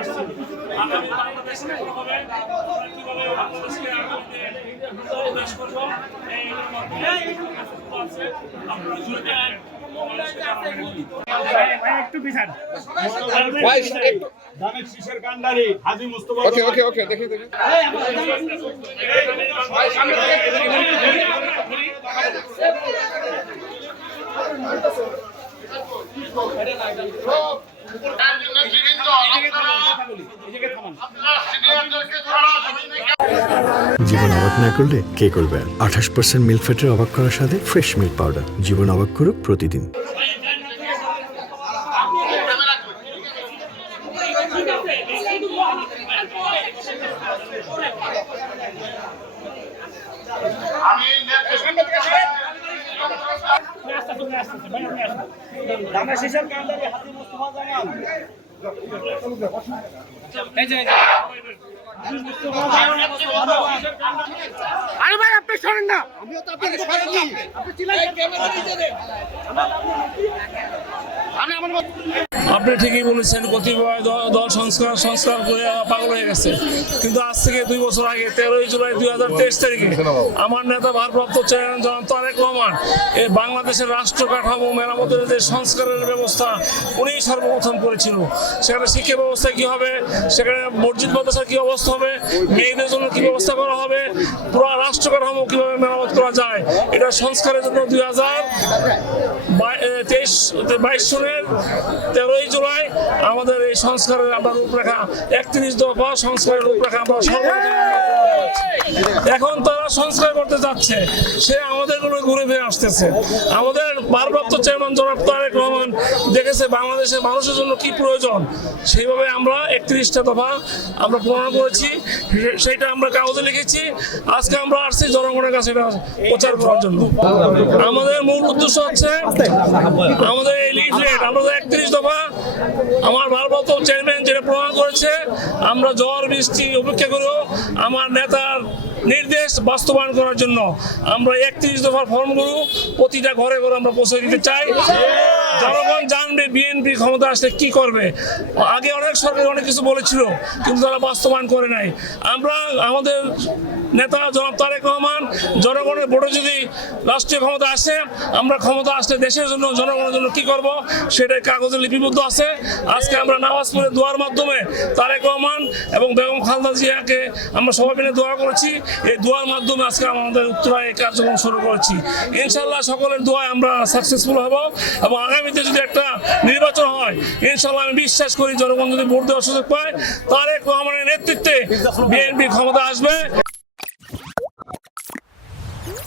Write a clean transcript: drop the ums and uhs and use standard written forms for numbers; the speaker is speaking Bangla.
আসছেন। আগামী বাংলাদেশ কেমন হবে, আমরা কিভাবে বাংলাদেশকে আগামীতে দেশ করবো, আছে আপনারা জুড়ে দেন। একটু পিছান ধানের শীষের কান্ডারি হাজী মুস্তফা। ওকে দেখি জীবন অবাক না করলে কে করবে? 28% মিল্ক ফ্যাটের অবাক করার সাথে ফ্রেশ মিল্ক পাউডার। জীবন অবাক করুক প্রতিদিন। আরে ভাই আপনি শোনেন না, আমিও তো আপনাকে শোনেননি। আপনি চিল্লাইছেন ক্যামেরা নিচে দেন। আপনি ঠিকই বলেছেন, কতিপয় দল সংস্কার করে পাগল হয়ে গেছে। কিন্তু আজ থেকে 2 বছর আগে 13ই জুলাই 2023 তারিখে আমার নেতা ভারপ্রাপ্ত চেয়ারম্যান জনাব তারেক রহমান এই বাংলাদেশের রাষ্ট্র কাঠামো মেরামতের যে সংস্কারের ব্যবস্থা উনি সর্বপ্রথম করেছিল। সেখানে শিক্ষা ব্যবস্থা কি হবে, সেখানে মসজিদ মাদ্রাসার কি অবস্থা হবে, মেয়েদের জন্য কি ব্যবস্থা করা হবে, পুরো রাষ্ট্র কাঠামো কিভাবে মেরামত করা যায়, এটা সংস্কারের জন্য 2022 সনের 13ই জুলাই আমাদের এই সংস্কারের আমরা রূপরেখা 31 দফা সংস্কারের রূপরেখা আমরা এখন তারা সংস্কার করতে যাচ্ছে, সে আমাদের কোনো ঘুরে ফিরে আসতেছে। আমাদের ভারপ্রাপ্ত চেয়ারম্যান জনাব তারেক রহমান দেখেছে বাংলাদেশের মানুষের জন্য কি প্রয়োজন, সেইভাবে আমরা 31টা দফা আমরা প্রণয়ন করেছি, সেইটা আমরা কাগজে লিখেছি। আজকে আমরা আসছি জনগণের কাছে এটা প্রচার করার জন্য। আমাদের মূল উদ্দেশ্য হচ্ছে আমাদের এই লিফলেট, আমাদের 31 দফা আমার ভারপ্রাপ্ত চেয়ারম্যান যেটা প্রমাণ করেছে, আমরা ঝড় বৃষ্টি উপেক্ষা করেও আমার নেতার নির্দেশ বাস্তবায়ন করার জন্য আমরা 31 দফার ফর্মগুলো প্রতিটা ঘরে ঘরে আমরা পৌঁছে দিতে চাই। জনগণ জানবে বিএনপি ক্ষমতা আসলে কি করবে। আগে অনেক সরকার অনেক কিছু বলেছিল কিন্তু তারা বাস্তবায়ন করে নাই। আমরা আমাদের নেতা জনাব তারেক রহমান জনগণের ভোটে যদি রাষ্ট্রীয় ক্ষমতা আসে, আমরা ক্ষমতা আসলে দেশের জন্য জনগণের জন্য কি করব সেটাই কাগজে লিপিবদ্ধ আছে। আজকে আমরা নামাজ পড়ে দোয়ার মাধ্যমে তারেক রহমান এবং বেগম খালেদা জিয়াকে আমরা সবাই মিলে দোয়া করেছি। এই দোয়ার মাধ্যমে আজকে আমাদের উত্তরায় এই কার্যক্রম শুরু করেছি। ইনশাল্লাহ সকলের দোয়ায় আমরা সাকসেসফুল হব এবং আগামীতে যদি একটা নির্বাচন হয় ইনশাল্লাহ আমি বিশ্বাস করি জনগণ যদি ভোট দেওয়ার সুযোগ পায় তারেক রহমানের নেতৃত্বে বিএনপি ক্ষমতা আসবে।